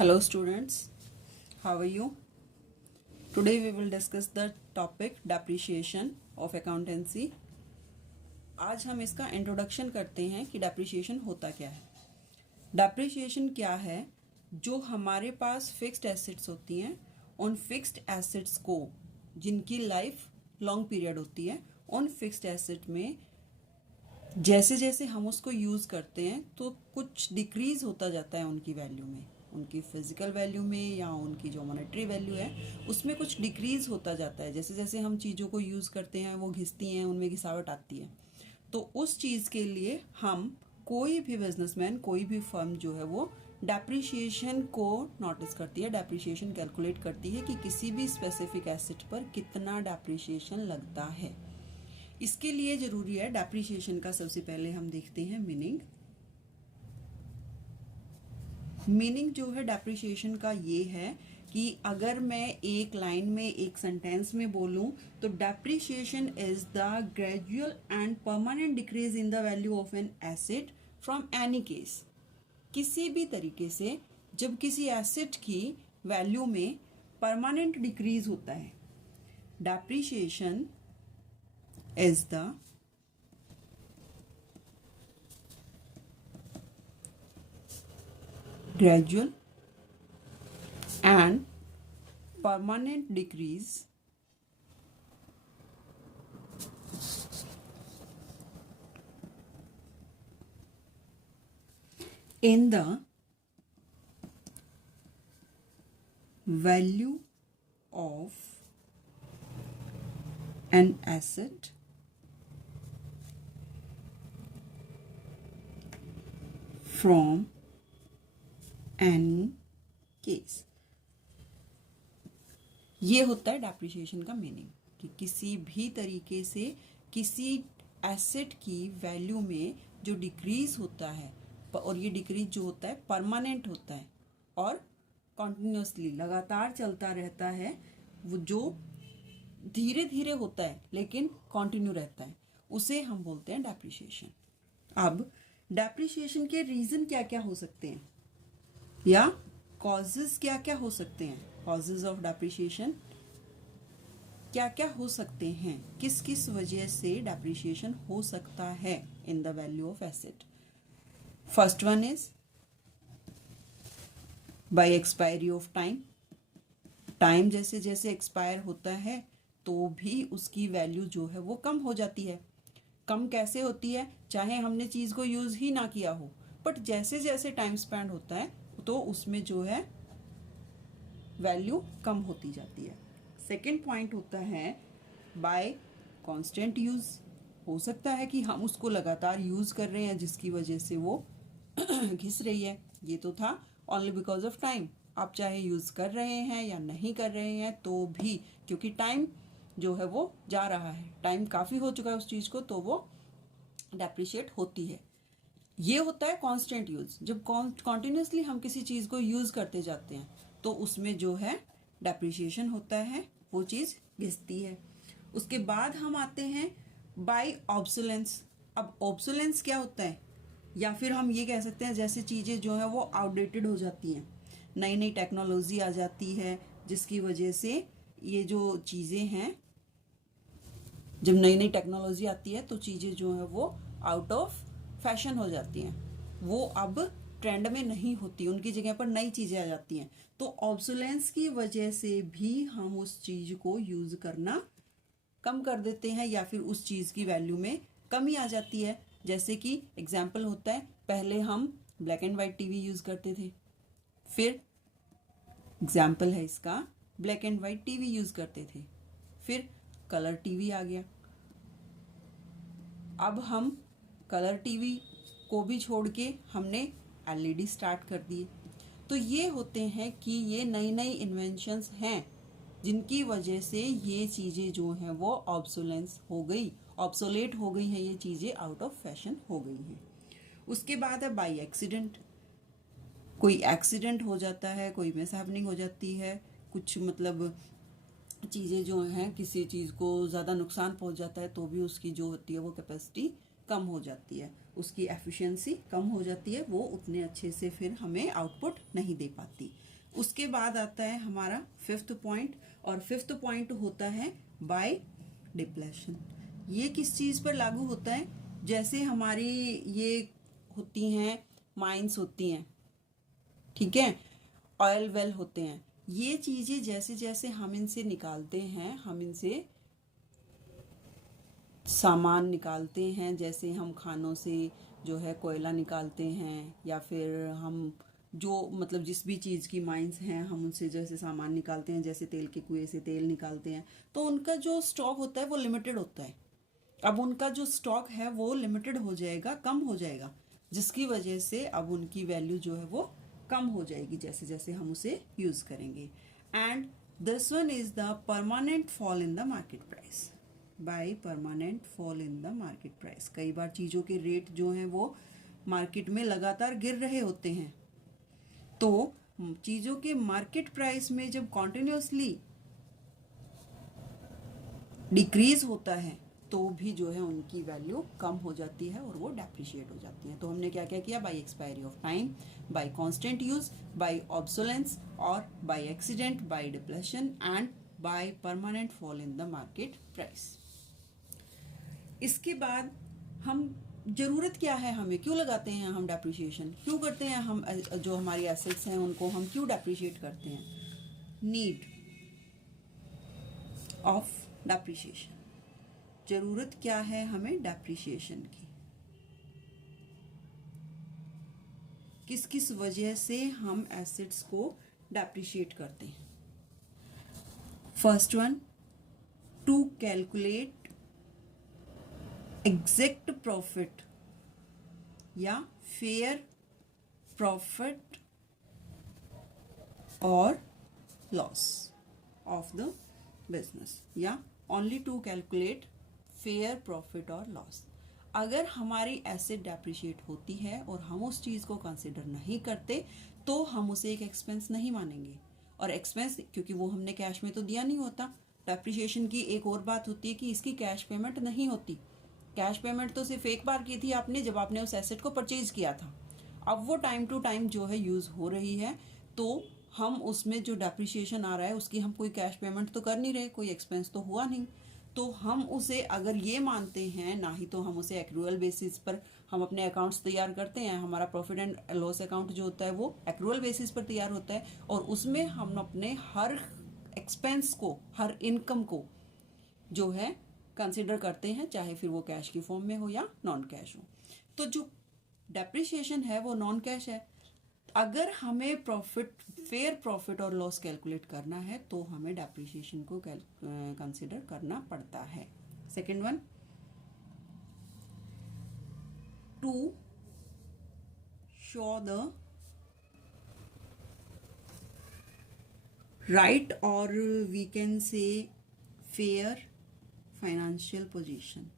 Hello students, how are you? Today we will discuss the topic depreciation of accountancy. आज हम इसका introduction करते हैं कि डेप्रिसिएशन होता क्या है। डेप्रिसिएशन क्या है? जो हमारे पास फिक्स्ड एसेट्स होती हैं, उन फिक्स्ड एसेट्स को जिनकी लाइफ लॉन्ग पीरियड होती है, उन फिक्स्ड एसेट में जैसे जैसे हम उसको यूज़ करते हैं तो कुछ डिक्रीज होता जाता है उनकी वैल्यू में, उनकी फिजिकल वैल्यू में या उनकी जो मॉनेटरी वैल्यू है उसमें कुछ डिक्रीज होता जाता है। जैसे जैसे हम चीज़ों को यूज़ करते हैं वो घिसती हैं, उनमें घिसावट आती है। तो उस चीज़ के लिए हम कोई भी बिजनेसमैन, कोई भी फर्म जो है वो डेप्रिसिएशन को नोटिस करती है, डेप्रिसिएशन कैलकुलेट करती है कि किसी भी स्पेसिफिक एसेट पर कितना डेप्रिसिएशन लगता है। इसके लिए ज़रूरी है डेप्रिसिएशन का सबसे पहले हम देखते हैं मीनिंग जो है डेप्रिसिएशन का ये है कि अगर मैं एक लाइन में, एक सेंटेंस में बोलूं तो depreciation is the gradual and permanent decrease in the value of an asset from any case. किसी भी तरीके से जब किसी एसेट की वैल्यू में परमानेंट डिक्रीज होता है, depreciation is the gradual and permanent decrease in the value of an asset from any case। ये होता है डेप्रिसिएशन का मीनिंग कि किसी भी तरीके से किसी एसेट की वैल्यू में जो डिक्रीज होता है, और ये डिक्रीज जो होता है परमानेंट होता है और कॉन्टिन्यूसली लगातार चलता रहता है, वो जो धीरे धीरे होता है लेकिन कॉन्टिन्यू रहता है, उसे हम बोलते हैं डेप्रिसिएशन। अब डेप्रिसिएशन के रीजन क्या क्या हो सकते हैं या कॉजेज क्या क्या हो सकते हैं, कॉजेज ऑफ डेप्रिसिएशन क्या क्या हो सकते हैं, किस किस वजह से डेप्रिसिएशन हो सकता है in the value of asset. First one is by expiry of time. Time जैसे जैसे एक्सपायर होता है तो भी उसकी वैल्यू जो है वो कम हो जाती है। कम कैसे होती है? चाहे हमने चीज़ को यूज़ ही ना किया हो, बट जैसे जैसे टाइम स्पेंड होता है तो उसमें जो है वैल्यू कम होती जाती है। सेकेंड पॉइंट होता है बाय कांस्टेंट यूज़। हो सकता है कि हम उसको लगातार यूज़ कर रहे हैं जिसकी वजह से वो घिस रही है। ये तो था ओनली बिकॉज ऑफ टाइम। आप चाहे यूज़ कर रहे हैं या नहीं कर रहे हैं तो भी, क्योंकि टाइम जो है वो जा रहा है, टाइम काफ़ी हो चुका है उस चीज़ को, तो वो डेप्रिशिएट होती है। ये होता है कांस्टेंट यूज़। जब कॉन्टिन्यूसली हम किसी चीज़ को यूज़ करते जाते हैं तो उसमें जो है डेप्रिशिएशन होता है, वो चीज़ घिसती है। उसके बाद हम आते हैं बाय ऑब्सोलेंस। अब ऑब्सोलेंस क्या होता है, या फिर हम ये कह सकते हैं जैसे चीज़ें जो है वो आउटडेटेड हो जाती हैं, नई नई टेक्नोलॉजी आ जाती है जिसकी वजह से ये जो चीज़ें हैं, जब नई नई टेक्नोलॉजी आती है तो चीज़ें जो है वो आउट ऑफ फैशन हो जाती हैं, वो अब ट्रेंड में नहीं होती, उनकी जगह पर नई चीज़ें आ जाती हैं। तो ऑब्सोलेंस की वजह से भी हम उस चीज़ को यूज़ करना कम कर देते हैं या फिर उस चीज़ की वैल्यू में कमी आ जाती है। जैसे कि एग्जाम्पल होता है, पहले हम black and white TV use करते थे, फिर एग्जाम्पल है इसका, black and white TV use करते थे, फिर कलर टीवी आ गया। अब हम कलर टीवी को भी छोड़ के हमने एलईडी स्टार्ट कर दिए। तो ये होते हैं कि ये नई नई इन्वेंशंस हैं जिनकी वजह से ये चीज़ें जो हैं वो ऑब्सोलेट हो गई हैं, ये चीज़ें आउट ऑफ फैशन हो गई हैं। उसके बाद है बाय एक्सीडेंट। कोई एक्सीडेंट हो जाता है, कोई मिसहैपनिंग हो जाती है, कुछ मतलब चीज़ें जो हैं, किसी चीज़ को ज़्यादा नुकसान पहुंच जाता है तो भी उसकी जो होती है वो कैपेसिटी कम हो जाती है, उसकी एफिशिएंसी कम हो जाती है, वो उतने अच्छे से फिर हमें आउटपुट नहीं दे पाती। उसके बाद आता है हमारा फिफ्थ पॉइंट, और फिफ्थ पॉइंट होता है बाय डिप्लेशन। ये किस चीज़ पर लागू होता है? जैसे हमारी ये होती हैं माइंस होती हैं, ठीक है, ऑयल वेल होते हैं, ये चीज़ें जैसे जैसे हम इनसे निकालते हैं, हम इनसे सामान निकालते हैं, जैसे हम खानों से जो है कोयला निकालते हैं, या फिर हम जो मतलब जिस भी चीज़ की माइंस हैं हम उनसे जैसे सामान निकालते हैं, जैसे तेल के कुएं से तेल निकालते हैं, तो उनका जो स्टॉक होता है वो लिमिटेड होता है। अब उनका जो स्टॉक है वो लिमिटेड हो जाएगा, कम हो जाएगा, जिसकी वजह से अब उनकी वैल्यू जो है वो कम हो जाएगी जैसे जैसे हम उसे यूज़ करेंगे। And this one is the permanent fall in the market price, by permanent fall in the market price. कई बार चीज़ों के रेट जो हैं वो मार्केट में लगातार गिर रहे होते हैं, तो चीज़ों के मार्केट प्राइस में जब कॉन्टिन्यूसली डिक्रीज होता है तो भी जो है उनकी वैल्यू कम हो जाती है और वो डेप्रिशिएट हो जाती है। तो हमने क्या क्या किया? By expiry of time, by constant use, by obsolescence, और by accident, by depletion, and by permanent fall in the market price. इसके बाद हम जरूरत क्या है, हमें क्यों लगाते हैं हम डेप्रिशिएशन, क्यों करते हैं हम, जो हमारी एसेट्स हैं उनको हम क्यों डेप्रिशिएट करते हैं? नीड ऑफ डेप्रिशिएशन, जरूरत क्या है हमें डेप्रिशिएशन की, किस किस वजह से हम एसेट्स को डेप्रिशिएट करते हैं? First one, to calculate exact profit या फेयर प्रॉफिट और लॉस ऑफ द बिजनेस, या only to calculate fair profit और लॉस। अगर हमारी एसेट डेप्रिशिएट होती है और हम उस चीज़ को कंसिडर नहीं करते तो हम उसे एक एक्सपेंस नहीं मानेंगे, और एक्सपेंस क्योंकि वो हमने कैश में तो दिया नहीं होता। डेप्रिशिएशन की एक और बात होती है कि इसकी कैश पेमेंट नहीं होती। कैश पेमेंट तो सिर्फ एक बार की थी आपने, जब आपने उस एसेट को परचेज किया था। अब वो टाइम टू टाइम जो है यूज़ हो रही है, तो हम उसमें जो डेप्रिशिएशन आ रहा है उसकी हम कोई कैश पेमेंट तो कर नहीं रहे, कोई एक्सपेंस तो हुआ नहीं, तो हम उसे अगर ये मानते हैं, ना ही तो हम उसे एक्रूअल बेसिस पर हम अपने अकाउंट्स तैयार करते हैं। हमारा प्रॉफिट एंड लॉस अकाउंट जो होता है वो एक्रूअल बेसिस पर तैयार होता है, और उसमें हम अपने हर एक्सपेंस को, हर इनकम को जो है कंसिडर करते हैं, चाहे फिर वो कैश की फॉर्म में हो या नॉन कैश हो। तो जो डेप्रिशिएशन है वो नॉन कैश है। अगर हमें प्रॉफिट, फेयर प्रॉफिट और लॉस कैलकुलेट करना है तो हमें डेप्रिशिएशन को कंसिडर करना पड़ता है। Second one, two show the right और we can say fair financial position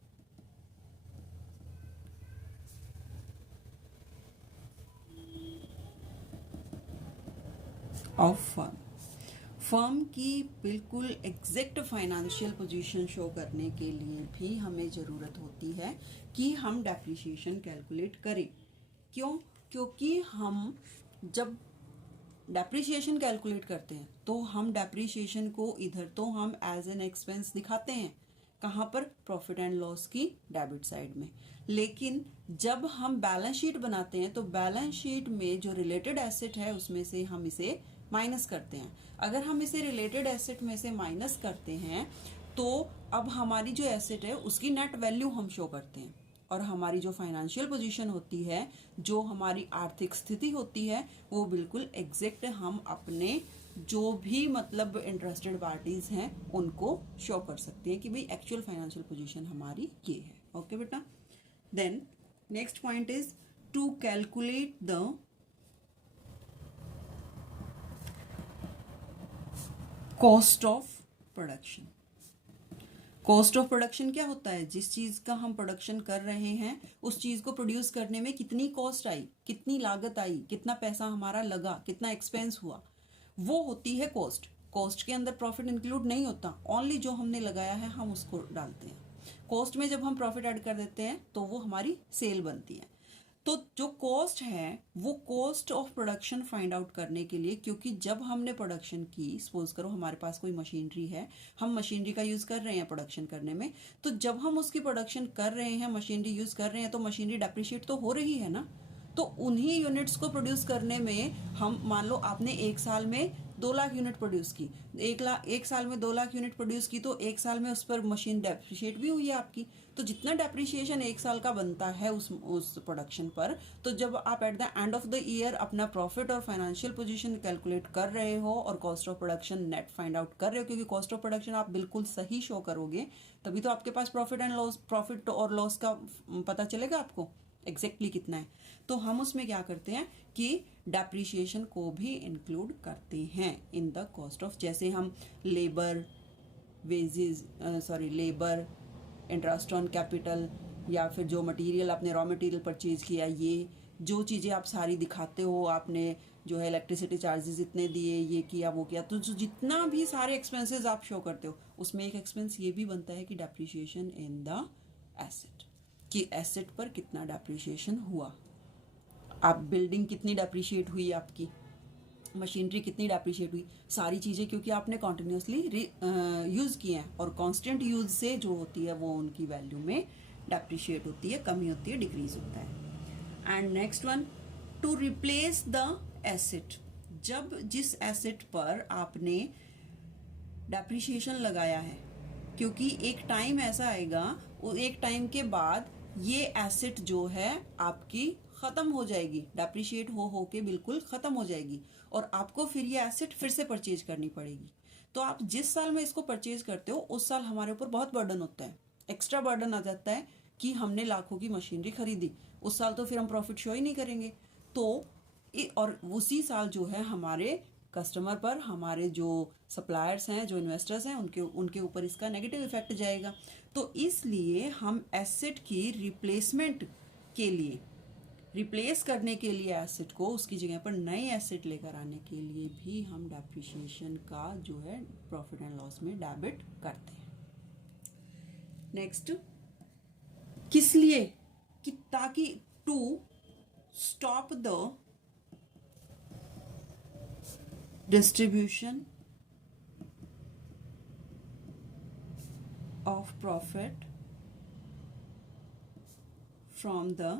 of firm. Firm की बिल्कुल एग्जैक्ट फाइनेंशियल पोजीशन शो करने के लिए भी हमें ज़रूरत होती है कि हम डेप्रिशिएशन कैलकुलेट करें। क्यों? क्योंकि हम जब डेप्रिशिएशन कैलकुलेट करते हैं तो हम डेप्रिशिएशन को इधर तो हम एज एन एक्सपेंस दिखाते हैं, कहाँ पर? प्रॉफिट एंड लॉस की डेबिट साइड में। लेकिन जब हम बैलेंस शीट बनाते हैं तो बैलेंस शीट में जो रिलेटेड एसेट है उसमें से हम इसे माइनस करते हैं। अगर हम इसे रिलेटेड एसेट में से माइनस करते हैं तो अब हमारी जो एसेट है उसकी नेट वैल्यू हम शो करते हैं, और हमारी जो फाइनेंशियल पोजीशन होती है, जो हमारी आर्थिक स्थिति होती है, वो बिल्कुल एग्जैक्ट हम अपने जो भी मतलब इंटरेस्टेड पार्टीज हैं उनको शो कर सकते हैं कि भाई एक्चुअल फाइनेंशियल पोजीशन हमारी ये है। ओके बेटा, then next point is to calculate the cost of production. Cost of production क्या होता है? जिस चीज़ का हम प्रोडक्शन कर रहे हैं उस चीज़ को प्रोड्यूस करने में कितनी कॉस्ट आई, कितनी लागत आई, कितना पैसा हमारा लगा, कितना एक्सपेंस हुआ, वो होती है कॉस्ट। कॉस्ट के अंदर प्रॉफिट इंक्लूड नहीं होता, ओनली जो हमने लगाया है हम उसको डालते हैं। कॉस्ट में जब हम प्रॉफिट ऐड कर देते हैं तो वो हमारी सेल बनती है। तो जो कॉस्ट है वो cost of production find out करने के लिए, क्योंकि जब हमने प्रोडक्शन की, सपोज करो हमारे पास कोई मशीनरी है, हम मशीनरी का यूज़ कर रहे हैं प्रोडक्शन करने में, तो जब हम उसकी प्रोडक्शन कर रहे हैं, मशीनरी यूज़ कर रहे हैं, तो मशीनरी डेप्रिशिएट तो हो रही है ना। तो उन्हीं यूनिट्स को प्रोड्यूस करने में हम, मान लो आपने एक साल में 2 लाख यूनिट प्रोड्यूस की, एक साल में 2 लाख यूनिट प्रोड्यूस की, तो एक साल में उस पर मशीन डेप्रिशिएट भी हुई है आपकी। तो जितना डेप्रिशिएशन एक साल का बनता है उस प्रोडक्शन पर, तो जब आप at the end of the year अपना प्रॉफिट और फाइनेंशियल पोजीशन कैलकुलेट कर रहे हो और cost of production net find out कर रहे हो, क्योंकि कॉस्ट ऑफ प्रोडक्शन आप बिल्कुल सही शो करोगे तभी तो आपके पास प्रॉफिट और लॉस का पता चलेगा आपको एग्जैक्टली कितना है। तो हम उसमें क्या करते हैं कि डेप्रिशिएशन को भी इंक्लूड करते हैं इन द कॉस्ट ऑफ, जैसे हम labour labour, interest on capital, या फिर जो मटेरियल आपने रॉ मटेरियल परचेज किया, ये जो चीज़ें आप सारी दिखाते हो, आपने जो है इलेक्ट्रिसिटी चार्जेस इतने दिए, ये किया वो किया, तो जो जितना भी सारे एक्सपेंसेस आप शो करते हो, उसमें एक एक्सपेंस ये भी बनता है कि डेप्रिशिएशन इन द एसेट, कि एसेट पर कितना डेप्रिशिएशन हुआ, आप बिल्डिंग कितनी डेप्रिशिएट हुई, आपकी मशीनरी कितनी डेप्रिशिएट हुई, सारी चीज़ें, क्योंकि आपने कॉन्टिन्यूसली यूज़ किए हैं, और कांस्टेंट यूज से जो होती है वो उनकी वैल्यू में डेप्रिशिएट होती है, कमी होती है, डिक्रीज होता है। And next one, to replace the asset, जब जिस एसेट पर आपने डेप्रिशिएशन लगाया है, क्योंकि एक टाइम ऐसा आएगा, एक टाइम के बाद ये एसेट जो है आपकी ख़त्म हो जाएगी, डेप्रिशिएट हो के बिल्कुल ख़त्म हो जाएगी, और आपको फिर ये एसेट फिर से परचेज करनी पड़ेगी। तो आप जिस साल में इसको परचेज करते हो उस साल हमारे ऊपर बहुत बर्डन होता है, एक्स्ट्रा बर्डन आ जाता है कि हमने लाखों की मशीनरी खरीदी, उस साल तो फिर हम प्रॉफिट शो ही नहीं करेंगे। तो और उसी साल जो है हमारे कस्टमर पर, हमारे जो सप्लायर्स हैं, जो इन्वेस्टर्स हैं, उनके ऊपर इसका नेगेटिव इफेक्ट जाएगा। तो इसलिए हम एसेट की रिप्लेसमेंट के लिए, रिप्लेस करने के लिए एसेट को, उसकी जगह पर नए एसेट लेकर आने के लिए भी हम डेप्रिशिएशन का जो है प्रॉफिट एंड लॉस में डेबिट करते हैं। नेक्स्ट, किस लिए, कि ताकि to stop the distribution of profit from the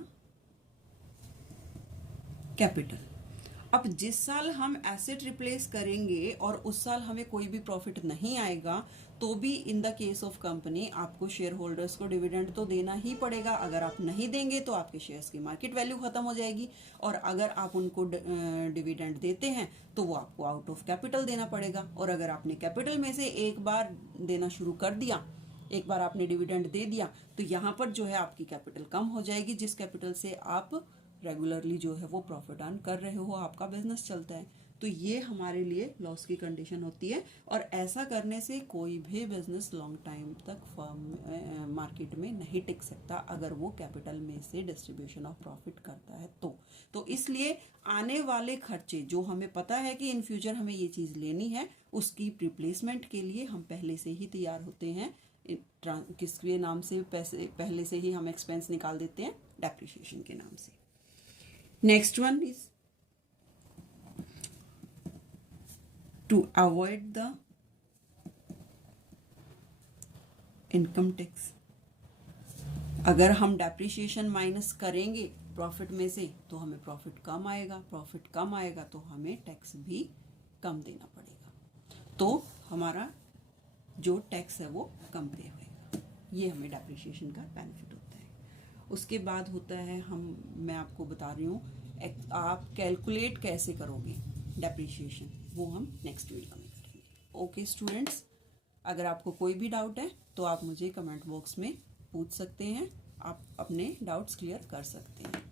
capital. अब जिस साल हम एसेट रिप्लेस करेंगे और उस साल हमें कोई भी प्रॉफिट नहीं आएगा, तो भी in the case of company आपको शेयर होल्डर्स को डिविडेंड तो देना ही पड़ेगा। अगर आप नहीं देंगे तो आपके शेयर्स की मार्केट वैल्यू खत्म हो जाएगी, और अगर आप उनको डिविडेंड देते हैं तो वो आपको आउट ऑफ कैपिटल देना पड़ेगा। और अगर आपने कैपिटल में से एक बार देना शुरू कर दिया, एक बार आपने डिविडेंड दे दिया, तो यहाँ पर जो है आपकी कैपिटल कम हो जाएगी, जिस कैपिटल से आप रेगुलरली जो है वो प्रॉफिट अर्न कर रहे हो, आपका बिजनेस चलता है। तो ये हमारे लिए लॉस की कंडीशन होती है, और ऐसा करने से कोई भी बिजनेस लॉन्ग टाइम तक फर्म मार्केट में नहीं टिक सकता, अगर वो कैपिटल में से डिस्ट्रीब्यूशन ऑफ प्रॉफिट करता है तो इसलिए आने वाले खर्चे जो हमें पता है कि इन फ्यूचर हमें ये चीज़ लेनी है, उसकी रिप्लेसमेंट के लिए हम पहले से ही तैयार होते हैं। किसके नाम से पैसे पहले से ही हम एक्सपेंस निकाल देते हैं, डेप्रिशिएशन के नाम से। Next one is to avoid the income tax। अगर हम डेप्रिशिएशन माइनस करेंगे प्रॉफिट में से तो हमें प्रॉफिट कम आएगा, प्रॉफिट कम आएगा तो हमें टैक्स भी कम देना पड़ेगा, तो हमारा जो टैक्स है वो कम पे होएगा। ये हमें डेप्रिशिएशन का बेनिफिट होता है। उसके बाद होता है, मैं आपको बता रही हूँ आप कैलकुलेट कैसे करोगे डेप्रिशिएशन, वो हम नेक्स्ट वीडियो में करेंगे। ओके स्टूडेंट्स, अगर आपको कोई भी डाउट है तो आप मुझे कमेंट बॉक्स में पूछ सकते हैं, आप अपने डाउट्स क्लियर कर सकते हैं।